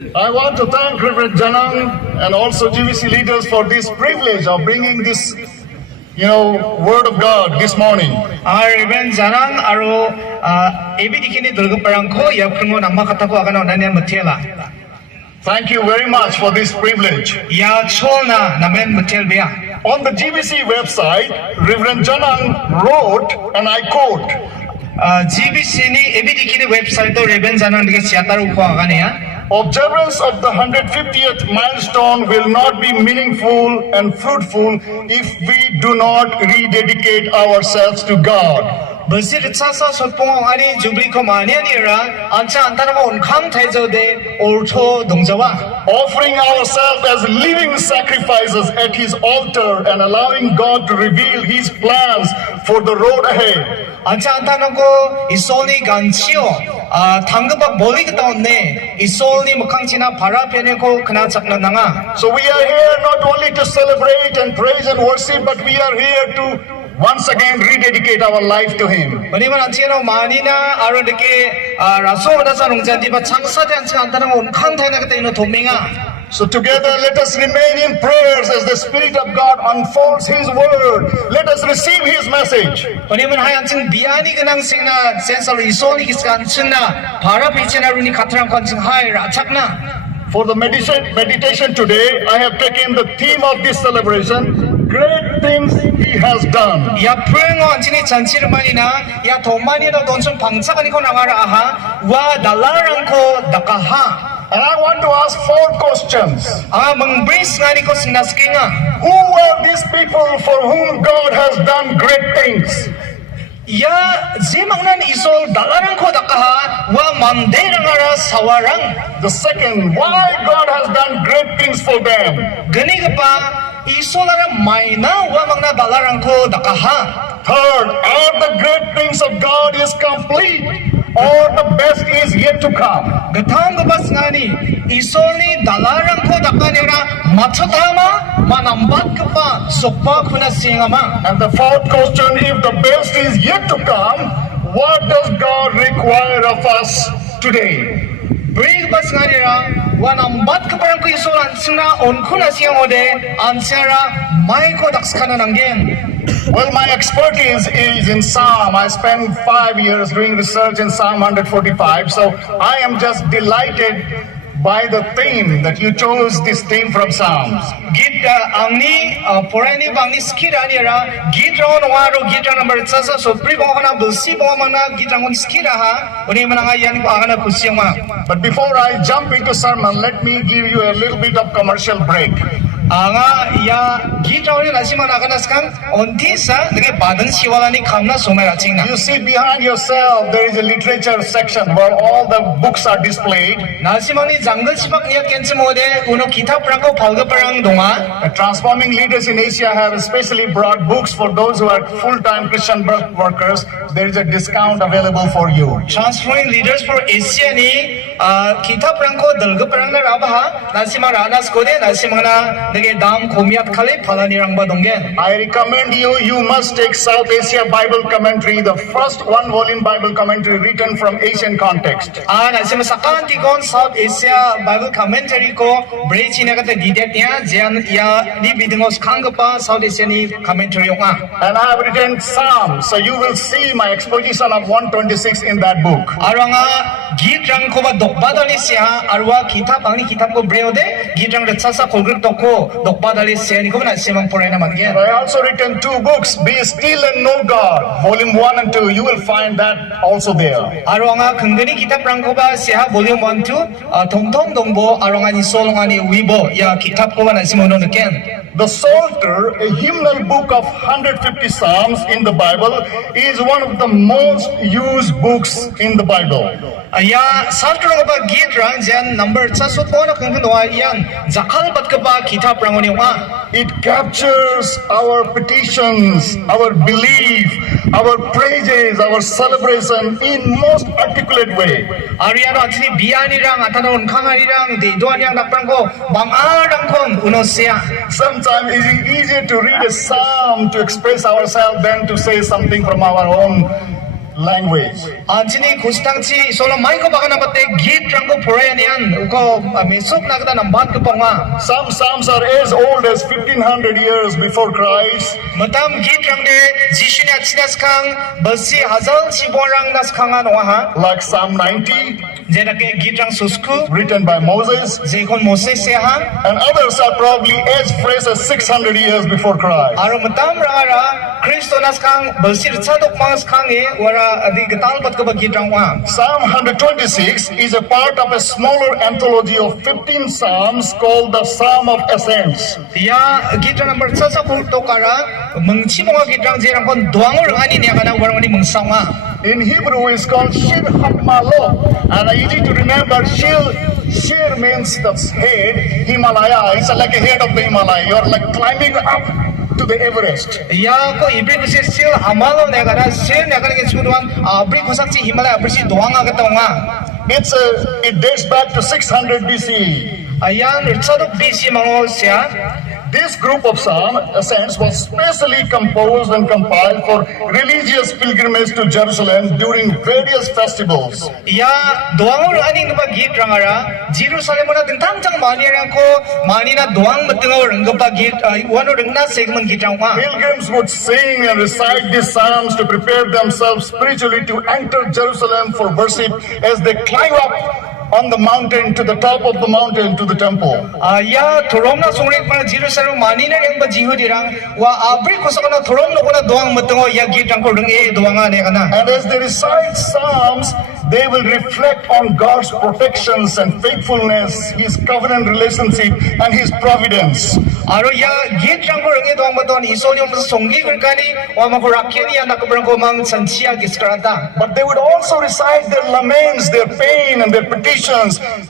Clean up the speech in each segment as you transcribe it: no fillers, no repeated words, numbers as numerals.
I want to thank Reverend Janang and also GVC leaders for this privilege of bringing this, word of God this morning. Reverend Janang aro ABDK ni dulgu parangko ya primo nama kataku akan onanya mutiela. Thank you very much for this privilege. Ya cholna namen mutel bia. On the GVC website, Reverend Janang wrote, and I quote, GVC ni ABDK ni website to Reverend Janang dike siatar upo akan ya. Observance of the 150th milestone will not be meaningful and fruitful if we do not rededicate ourselves to God. Bersih rasa sotpong ani jubli ko mania nira anca antara mo unkang thaijo de ortho dongjawa. Offering ourselves as living sacrifices at His altar and allowing God to reveal His plans for the road ahead. 안차 안타는고 이솔니 간치요 당근박 멀리 갔다 왔네 이솔니 목항치나 바라페네고 그나 잡나나가. So we are here not only to celebrate and praise and worship, but we are here to once again rededicate our life to Him. 왜냐면 안치나 마니나 아로데게 라소다사 농자디바 창사대 안치나 안타는 온캉 타이나가 때는 동맹아. So together let us remain in prayers as the Spirit of God unfolds His word. Let us receive His message. 왜냐면 하얀층 미안이 그냥 생나 센서로 이소니 기스간 층나 바라피치나 루니 카트랑 관층 하이 라착나. For the meditation today, I have taken the theme of this celebration, great things He has done. 야 프랭어 안치니 잔치르만이나 야 돈만이나 돈좀 방차가니코 나가라 아하 와 달라랑코 나카하. And I want to ask 4 questions. Who are these people for whom God has done great things? Ya, zimangnan isol dalarang ko dakaha wa manderangara sawarang. The second, why God has done great things for them? Gani pa isolara maina wa mangna dalarang ko dakaha. Third, are the great things of God is complete, or the best is yet to come? Gatang gabas ngani isolni dalarang ko dakanira machatama manambat kapa sokpa kuna singama. And the fourth question, if the best is yet to come, what does God require of us today? Brig bas nganira wanambat kaparang ko isolan sina on kuna singode ansara mai ko dakskana nanggen. Well, my expertise is in Psalm. I spent 5 years doing research in Psalm 145. So I am just delighted by the theme that you chose this theme from Psalms. Git angni porani bangni skid anira git ron waro git number tsasa so pri bongana busi bongana git rangon skid ha oni mananga yan ko agana kusiama. But before I jump into sermon, let me give you a little bit of commercial break. anga ya gitawni nasima nagana skang ontisa nge badan siwalani kamna somera chingna. You see behind yourself there is a literature section where all the books are displayed. 나시마니 장글 시박 니야 켄츠 모데 우노 기타 프랑코 발가 프랑 동아. Transforming leaders in Asia have especially brought books for those who are full-time Christian workers. There is a discount available for you. Transforming leaders for Asia ni 기타 프랑코 들가 프랑나 라바하 나시마 라나스 코데 나시마나 I recommend you must take South Asia Bible Commentary, the first 1-volume Bible commentary written from Asian context. South Asia Bible Commentary ko South Asian commentary and I have written Psalms, so you will see my exposition of 126 in that book. I also written 2 books, Be Still and Know God, volume 1 and 2. You will find that also there. volume 1 2 동통 동보 아롱아니 솔롱아니 위보 야 기타 포가나 시모노 ken. The Psalter, a hymnal book of 150 psalms in the Bible, is one of the most used books in the Bible. Ya Psalter ba git rang jan number cha so pona kang noa yan zakal bat ka ba kitab rangoni wa. It captures our petitions, our belief, our praises, our celebration in most articulate way. Ariano atini bianirang atanon kangarirang de doanyang naprangko bangarang kon unosia. Sometimes it is easier to read a psalm to express ourselves than to say something from our own language. Anjini kustangchi solo mai ko bagana batte git rangko porayanian uko mesok nagda nambat ko panga. Some psalms are as old as 1500 years before Christ. Matam git rangde jishuni achinas kang basi hazal siborang nas kangan waha. Like Psalm 90, Jenake git rang susku written by Moses, jekon Moses seha. and others are probably as fresh as 600 years before Christ. Aro matam rangara Kristo nas kang basi ritsadok mangas kange wara adi getal bat ko git rang wa. Psalm 126 is a part of a smaller anthology of 15 psalms called the Psalm of Ascents. Ya git rang number sasa ko to kara mengchi mga git rang jerang kon duangor ani niya kana warang ni mengsanga. In Hebrew, it's called Shir Hamalo, and easy to remember. Shir means the head. Himalaya, it's like a head of the Himalaya. You're like climbing up to the Everest. Ya ko ibri bisi sil amalo ne kana sil ne kana ke suduan abri kusakchi Himalaya bisi duanga katonga. It dates back to 600 BCE. Ayan ritsadok bisi mango sia. This group of ascents was specially composed and compiled for religious pilgrimage to Jerusalem during various festivals. Ya duangor ani ngba git rangara Jerusalem na dintang tang mani rangko mani na duang matengor ngba git wano rengna segmen git rangwa. Pilgrims would sing and recite these psalms to prepare themselves spiritually to enter Jerusalem for worship as they climb up on the mountain, to the top of the mountain, to the temple. Ya thoromna songrek pa Jerusalem mani na ngba jihudirang wa abri kusakana thorom no kuna duang matengo ya git rangko reng duanga ne kana. And as they recite psalms, they will reflect on God's protections and faithfulness, His covenant relationship, and His providence. Aro ya git rangko reng duang maton isonyom songgi kani wa makorakiani ya nakabrang ko mang sanchia giskrata. But they would also recite their laments, their pain, and their petitions,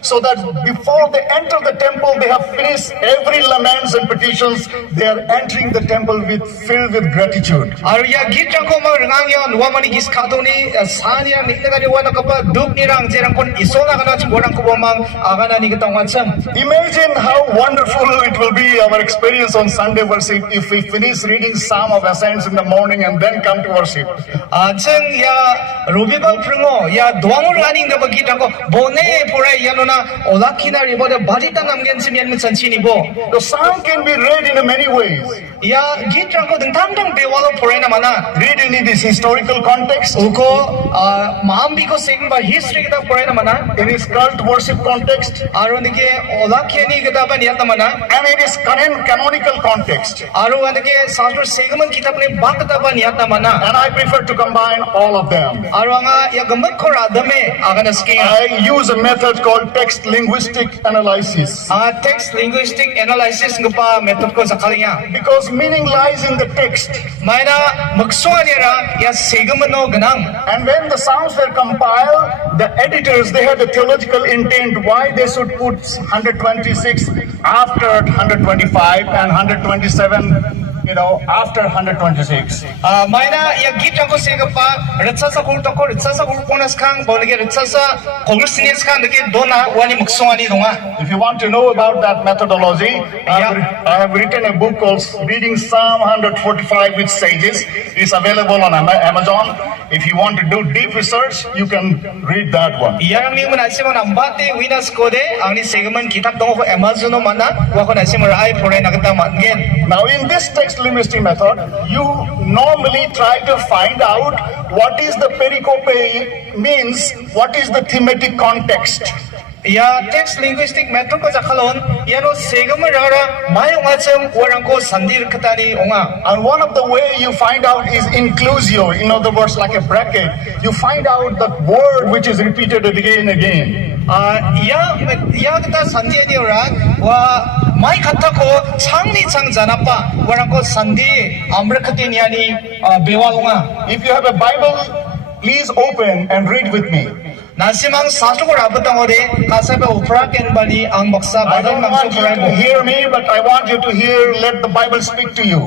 so that before they enter the temple, they have finished every laments and petitions. They are entering the temple filled with gratitude. Aro ya git rangko mang rengangyon wa mani giskadoni sania niknagani wa nakapa dup nirang jerang kon isona kana chimborang ko mang agana ni kitang wansam. Imagine how wonderful it will be our experience on Sunday worship if we finish reading Psalm of Ascents in the morning and then come to worship. Cheng ya rubibal pringo ya duangor aning na git rangko bone pura yanona olakina ribo de badita namgen simyan sanchini bo. The psalm can be read in many ways. Ya git rangko dengtang deng bewalo pura na mana. Read in its historical context, Uko maambi ko Sengba history kita pura na mana. in its cult worship context, Aro nike olakiani kita ba niyata mana. and in its canonical context. Aro nike sasur segmen kitab ne bakta ba niyata mana. And I prefer to combine all of them. Aro anga ya gambat ko radame agana skinga. I use a method called text linguistic analysis, Text linguistic analysis ngapa method ko sakalinya. because meaning lies in the text. Maina maksudnya ya segmen no ganang. And when the psalms were compiled, the editors, they had the theological intent why they should put 126 after 125 and 127 after 126. Maina ya git ko segapa retsasa kul ponas kang bolge retsasa kogusnis kang deke dona wani maksudani donga. If you want to know about that methodology, I have written a book called Reading Psalm 145 with Sages. It's available on Amazon. If you want to do deep research, you can read that one. Yang ni menasimu nambate winas kode angni segmen kitab dongo ko Amazon no mana wa ko nasimu rai pore nakata mangen. Now, in this text linguistic method, you normally try to find out what is the pericope means, what is the thematic context. Ya text linguistic method ko sakalon yano segmen rara mayong acham orang ko sandir katani onga. And one of the way you find out is inclusio, in other words, like a bracket. You find out that word which is repeated again and again. Ya kita sandir ni orang wa mai kata ko changni chang janapa orang ko sandi amrakati yani bewalunga. If you have a Bible, please open and read with me. Nasimang saslo ko rabutang ode kasabe upra ken bali ang baksa I badal don't want mangso you kurai to mo. hear me, but I want you to let the Bible speak to you.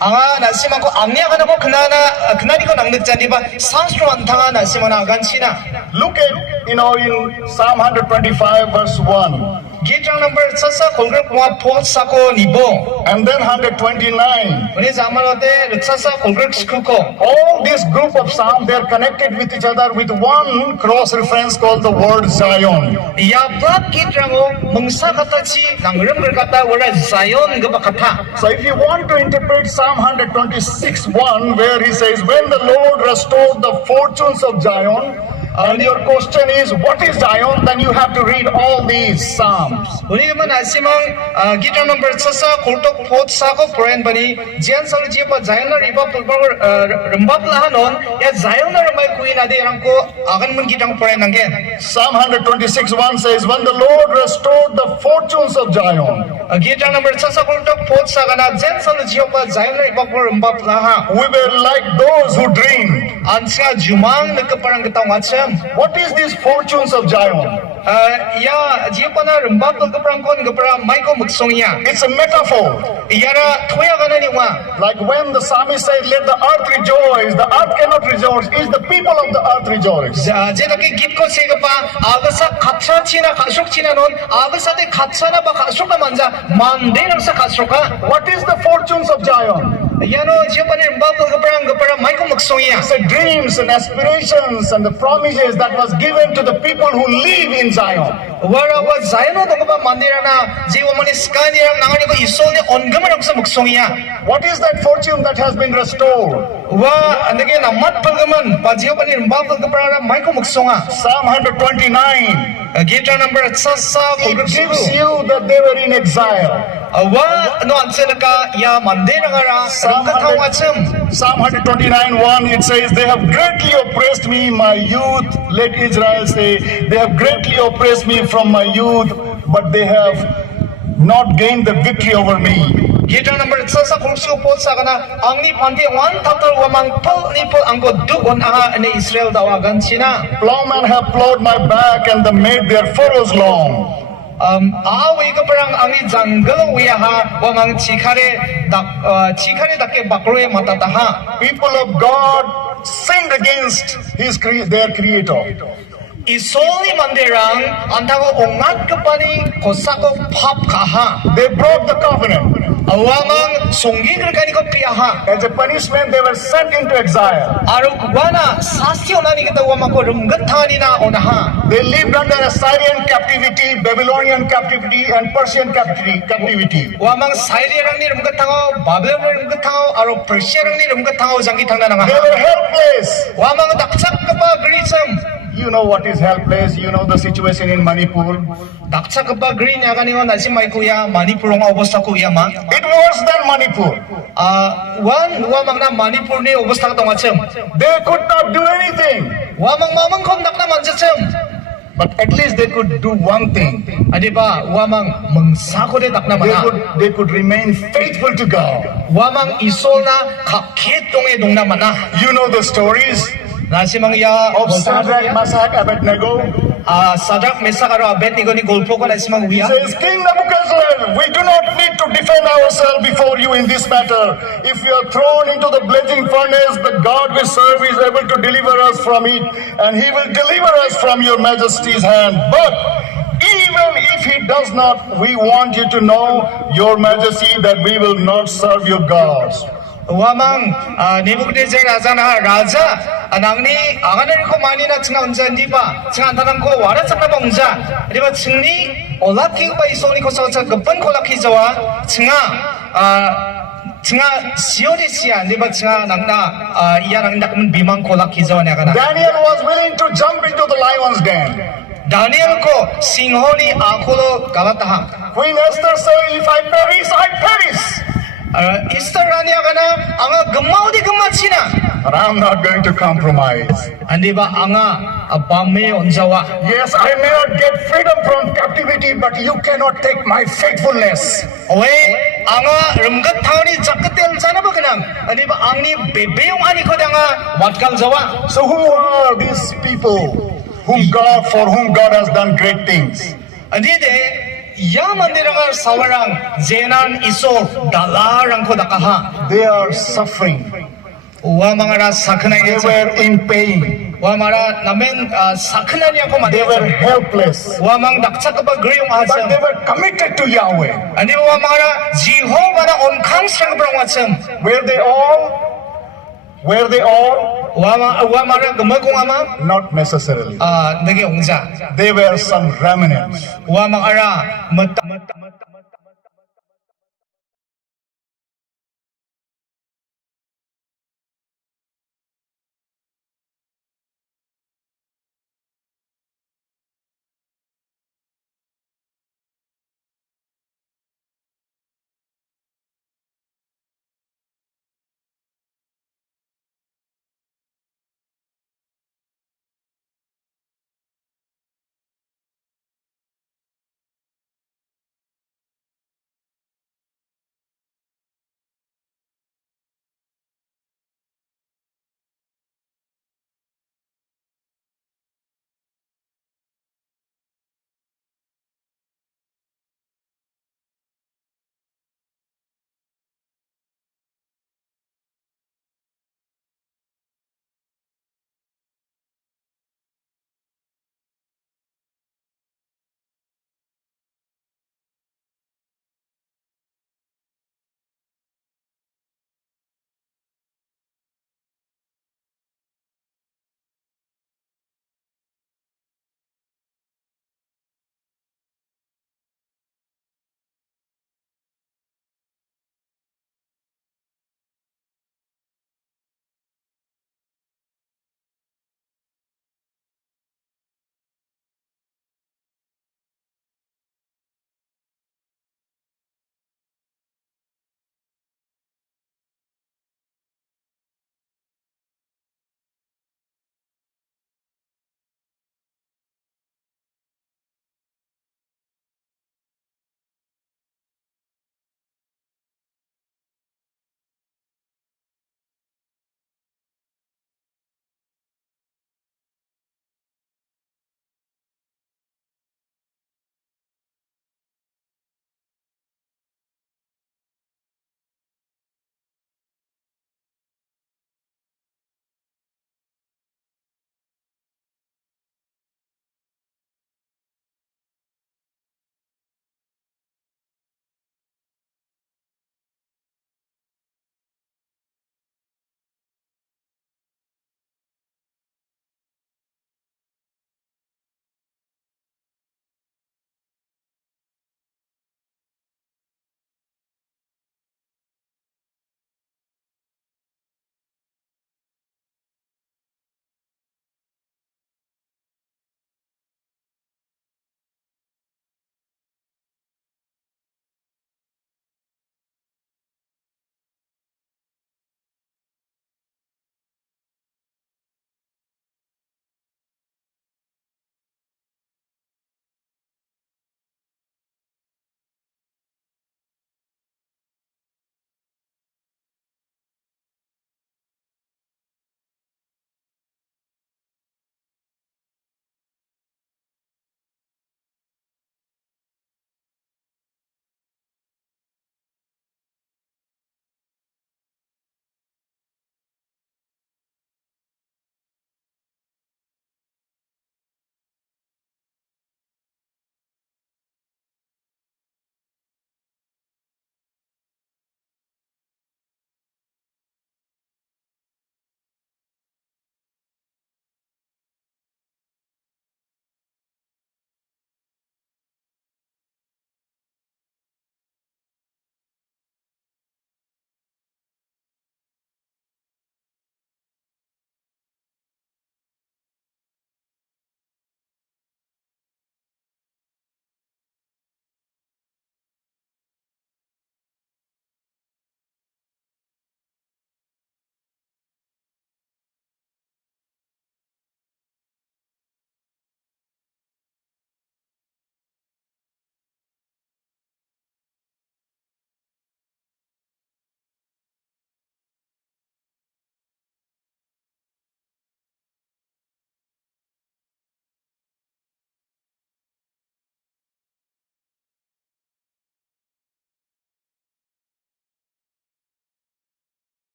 Anga nasimang ko amnya kana ko knani ko nang nagjani ba saslo antanga nasimang na ganchina. Look at in Psalm 125 verse 1. Gitrang number tsasa kolgrek wa pot sako nibo. And then 129. Uni zamalote tsasa kolgrek skuko. All this group of psalms, they're connected with each other with one cross reference called the word Zion. Ya plak gitrango mungsa kata chi nangrem berkata wala Zion gaba kata. So if you want to interpret Psalm 126:1, where he says, when the Lord restored the fortunes of Zion, and your question is, what is Zion? Then you have to read all these psalms. Uni naman asimang gitrang number tsasa koltok pot sako poren bani jian sang jipa Zion na riba pulpang rembab lahanon ya Zion na ramay kuin ade rangko akan man gitrang poren nanggen. Psalm 126:1 says, when the Lord restored the fortunes of Zion, Gitrang number tsasa koltok pot saka na jian sang jipa Zion na riba pulpang rembab laha. we were like those who dreamed. Ansa jumang nagkaparang gataw ngatsam. What is these fortunes of Zion? Ya jipa na rembab nagkaparang kon nagkaparang may ko magsongya. It's a metaphor. Iyara tuya ka na niwa. Like when the psalmist said, let the earth rejoice, the earth cannot rejoice, it's the people of the earth rejoice. 제가게 깊고 세가봐 아그사 가차치나 가속치나 넌 아그사데 가차나 바 가속가 만자 만데랑사 가속가. What is the fortunes of Zion? 야노 지오파니 름바브 그파랑 마이코 먹송이야. It's the dreams and aspirations and the promises that was given to the people who live in Zion. 와라와 자연어 동바 만데라나 지오마니 스카니랑 나가니고 이소니 온금을 없어 먹송이야. What is that fortune that has been restored? 와 안되게 나맛 벌금은 바 지오파니 름바브 그파랑 마이코 먹송아. Psalm 129. Gita number tsasa It gives you that they were in exile. 와 no 안세나까 야 만데랑아라 름가타오 마침. Psalm 129:1, it says, they have greatly oppressed me, my youth. Let Israel say, they have greatly oppressed me from my youth, but they have not gained the victory over me. Gita number tsasa kursu pot sakana angni panti wan tatal wamang pol ni pol angko dugon aha ne Israel dawagan China. Plowmen have plowed my back and they made their furrows long. Awi ka parang angi jungle wiyaha wamang chikare dakke bakroe matataha. People of God sinned against their creator. Isoli manderang antago ongat kapani kosako pap kaha. They broke the covenant. Awamang songi kani ko piyaha. As a punishment, they were sent into exile. Aruk wana sasyo nani kita wamang ko rumgatani na onaha. They lived under Assyrian captivity, Babylonian captivity, and Persian captivity. Wamang Syriarang ni rumgatango, Babylon rumgatango, aro Persiarang ni rumgatango jangi tangna They nga. were helpless. Wamang daksak kapa grisam. You know what is helpless. You know the situation in Manipur. daksa kapa green ya kaniwa nasimay kuya Manipur nga obosta kuya ma. It worse than Manipur. Wamang na Manipur ni obosta ka tongachem. They could not do anything. Wamang kom dakna manjachem. But at least they could do one thing. Adi ba wamang mangsako de dakna mana. They could remain faithful to God. Wamang isol na kaketong dongna mana. You know the stories nasimang ya of Shadrach, Meshach, Abednego. Shadrach, Meshach aro Abednego ni golpo ko nasimang uya. Says, King Nebuchadnezzar, we do not need to defend ourselves before you in this matter. If we are thrown into the blazing furnace, the God we serve is able to deliver us from it, and he will deliver us from your majesty's hand. But even if he does not, we want you to know, your majesty, that we will not serve your gods. Wamang Nebuchadnezzar raja anangni anganer ko mani na tsinga unja ndi ba tsinga antanang ko wara tsakna ba unja di ba tsingni olaki ba isoni ko sa gapan ko laki jawa tsinga siori siya di ba tsinga nangna iya nang nakman bimang ko laki jawa na kana. Daniel was willing to jump into the lion's den. Daniel ko singhoni akolo galataha. Queen Esther said, if I perish, I perish. Esther rania kana anga gemau di gemachina. But I'm not going to compromise. Andi ba anga abame onjawa. Yes, I may not get freedom from captivity, but you cannot take my faithfulness. Oe anga rumgat thawni jakatel jana ba kanang. Andi ba angni bebeong ani ko danga watkal jawa. So who are these people for whom God has done great things? Andi de ya mandirangar sawarang zenan isol dalarang ko dakaha. They are suffering. Wa mangara sakhnai They were in pain. Wamara namen sakhanan yang ko They were mani. helpless. Wamang daksa ka ba griyong But asam. they were committed to Yahweh. Ani wamara Jehovah na onkang sang brong asam. Were they all? Were they all? Wamara gamagong ama Not necessarily. nagi ongza. They were some remnants. Wamang ara mata